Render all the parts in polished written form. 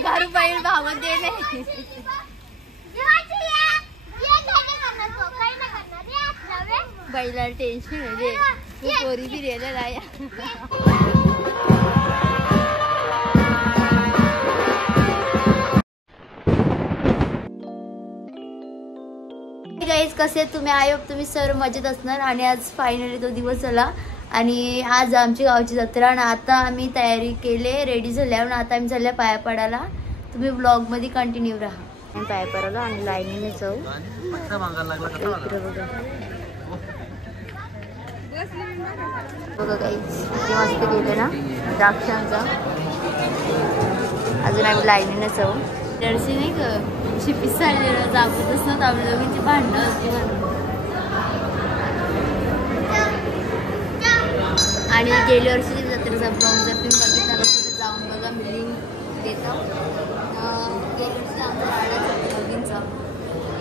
घर बैल भाव देणे बैला टेन्शन आहे रे पोरी बी रेला राया गाइस कसे तुम्ही आय होप तुम्ही सर्व मजेत असणार आणि आज फायनली तो दिवस झाला आणि आज आमची गावची जत्रा आणि आता आम्ही तयारी केले रेडी झाल्यावर आता आम्ही झाल्या पाया पडायला तुम्ही ब्लॉग मध्ये कंटिन्यू राहा आम्ही पाया पडायला आणि लाईनीने जाऊ बघा गाइस किती मस्त गेले ना द्राक्षांचा अजून आम्ही लाईनीने जाऊ जर्सी नाही का शिपी चाललेलं जागतच ना आपल्या दोघींची भांडणं होती आणि गेल्या वर्षी जत्रेचा ब्लॉग जर तुम्ही बघितला तर जाऊन बघा मी लिंक देतो गेल्या वर्षी आमच्या राड्याचा दोघींचा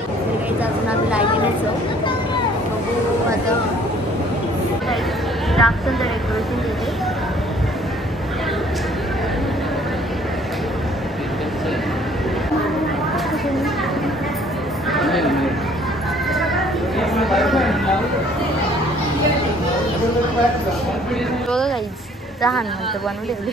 काहीच अजून आम्ही लाईनीने जाऊ बघू आता द्राक्षांचं डेकोरेशन केले बघा गाईज लहान म्हणतं बनवून ठेवले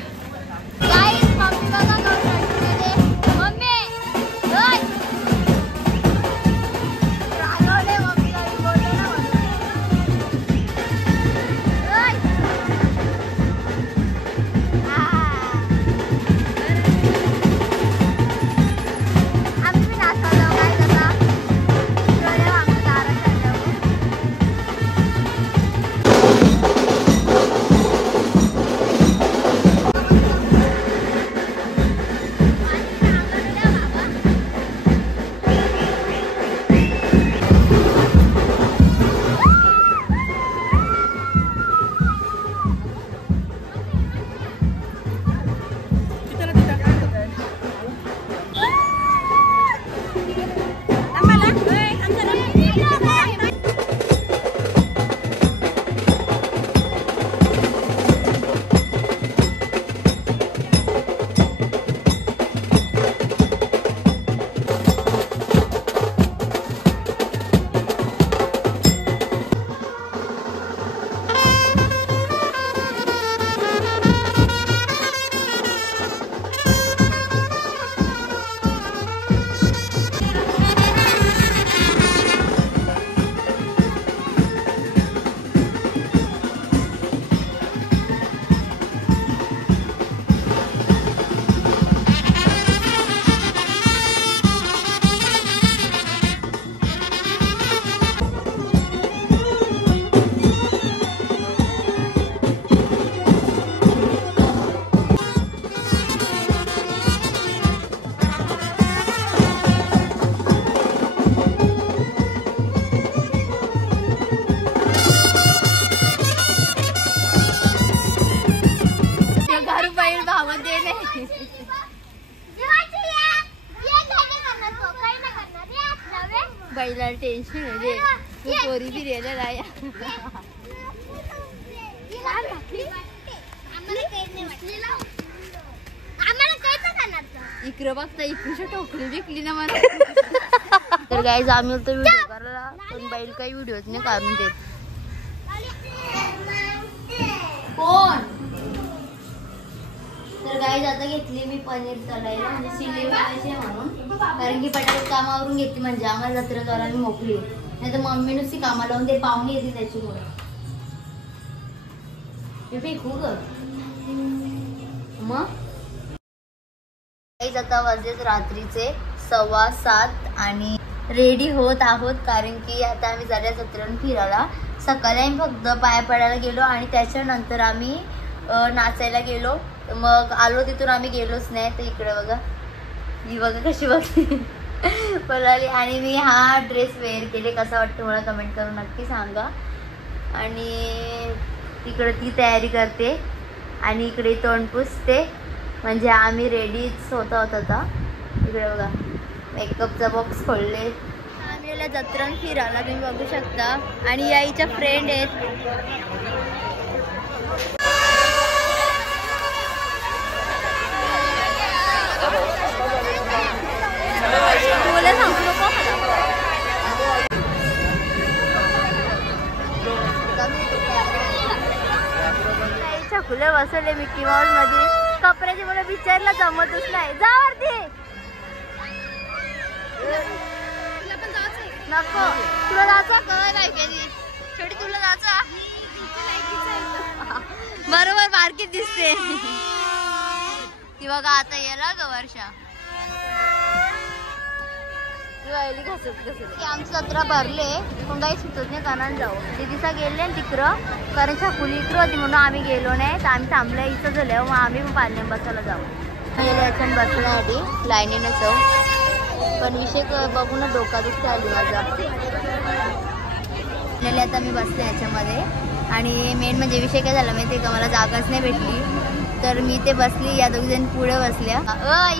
बैला टेन्शन आहे रे पोरी बी रेला राया इकडं बघता इकडची टोकरी विकली ना मला तर गाईज आम्ही तर व्हिडिओ करायला पण बैल काही व्हिडिओच नाही काढून देत कोण तर गाईज आता घेतली मी पनीर तळायला म्हणजे शिले बनायचे म्हणून कारण की पटकन कामावरून घेतली म्हणजे आम्हाला जत्रा करायला मोकळी नाही तर मम्मी नुसती कामाला लावून ते पाहुणे येते त्याच्यामुळे हे फेकू ग मग गाईज आता वाजलेत रात्रीचे 6:15 आणि रेडी होत आहोत कारण की आता आम्ही झाल्या जत्रेवरून फिरायला सकाळी आम्ही फक्त पाया पडायला गेलो आणि त्याच्यानंतर आम्ही नाचायला गेलो मग आलो तिथून आम्ही गेलोच नाही तर इकडे बघा ही बघा कशी बघते पळाली आणि मी हा ड्रेस वेअर केले कसा वाटतो मला कमेंट करून नक्की सांगा आणि तिकडे ती तयारी करते आणि इकडे तोंड पुसते म्हणजे आम्ही रेडीच होत आता इकडे बघा मेकअपचा बॉक्स खोलले आम्ही जत्रण फिरायला तुम्ही बघू शकता आणि याईच्या फ्रेंड आहेत बोलायला सांगू नको मला. छकुले बसवले मिकी माऊस मध्ये. कपड्याची मला विचारला जमतच नाही. जा वरती. नको तुला जायचं काय काय केली छोटी तुला जायचं बरोबर मार्केट दिसते ती बघा. आता येला ग वर्षा आमची जत्रा भरले पण काही सुचत नाही कारण जाऊ दिदीचा गेले तिकडं कारण छकुली इकडं होती म्हणून आम्ही गेलो नाही. तर आम्ही थांबल्या इथं झालं मग आम्ही पण पालने बसायला जाऊ. याच्यानं बसण्याआधी लाईनीनं जाऊ पण विषय बघून डोका दुखते आली माझा. आता मी बसले याच्यामध्ये आणि मेन म्हणजे विषय काय झाला माहिती का मला जागाच नाही भेटली तर मी ते बसली. या दोघी जण पुढे बसल्या. अय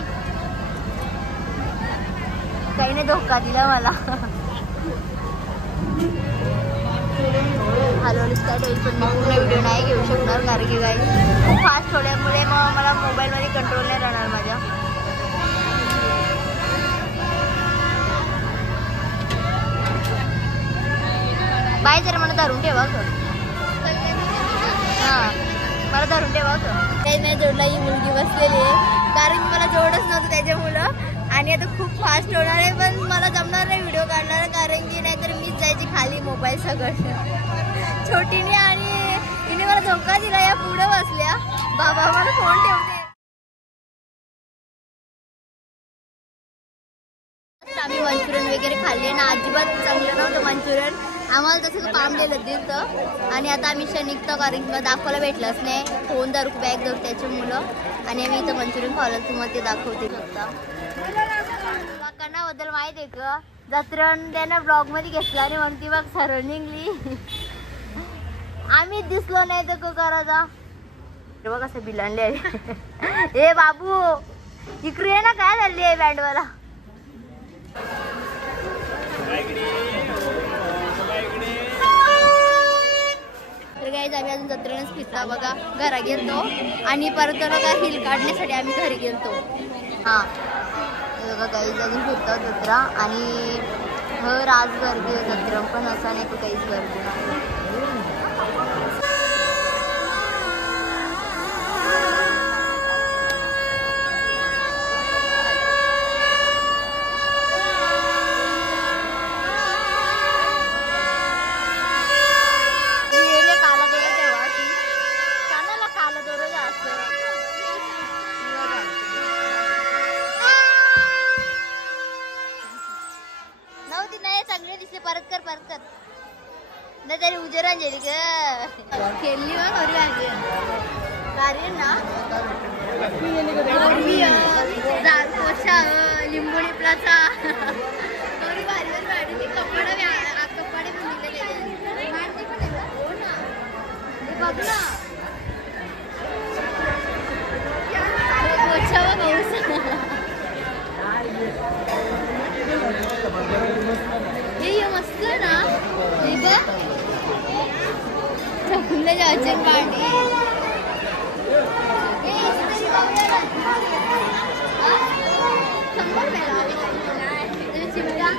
काही नाही धोका दिला मला. हलवलीच काय टेन्शन नाही. पूर्ण व्हिडिओ नाही घेऊ शकणार कारण की काही खूप फास्ट थोड्यामुळे मग मला मोबाईलमध्ये कंट्रोल नाही राहणार माझ्या. बाय जरा मला धरून ठेवा हां मला धरून ठेवा काही नाही जोडला. ही मुलगी बसलेली आहे कारण मला जोडच नव्हतं त्याच्यामुळं आणि आता खूप फास्ट होणार आहे पण मला जमणार नाही व्हिडिओ काढणार कारण की नाहीतर मीच जायची खाली मोबाईल सगळं. छोटीने आणि तिने मला धोका दिला. या पुढे बसल्या. बाबा मला फोन ठेवते. आम्ही मंचुरियन वगैरे खाल्ले ना अजिबात चांगलं नव्हतं मंचुरियन. आम्हाला तसं काम दिलं दिलं आणि आता आम्ही निघतो कारण की दाखवायला भेटलंच नाही. फोन धरू बॅग धरू त्याच्या मुलं आणि आम्ही इथं मंचुरियन खाल्लं तुम्हाला ते दाखवते शकता. काकांनाबद्दल माहिती आहे का जत्रण त्यानं ब्लॉग मध्ये घेतला आणि म्हणती बघ सराउंडिंगली आम्ही दिसलो नाही तर करायचा बघ कसं बिलांडले आहे. ए बाबू इकडे आहे ना काय झाली आहे बँडवाला. तर गाईज आम्ही अजून जत्रेनंच फिरता बघा घरा गेलतो आणि परत बघा हिल काढण्यासाठी आम्ही घरी गेलतो. हां बघा गाईज अजून फिरतो जत्रा आणि आज गर्दी जत्रा पण असा नाही की काहीच गर्दी नाही. परत कर नाही तरी उजेरा गेली ग खेळली मग घरी आली गाडी ना पोछा लिंबोणी प्लाचा भारी भारी गाडी कपडे कपडे पण दिले हो ना बघ ना पोछा ये मस्त ना छकुले जायचे पाणी चिमटा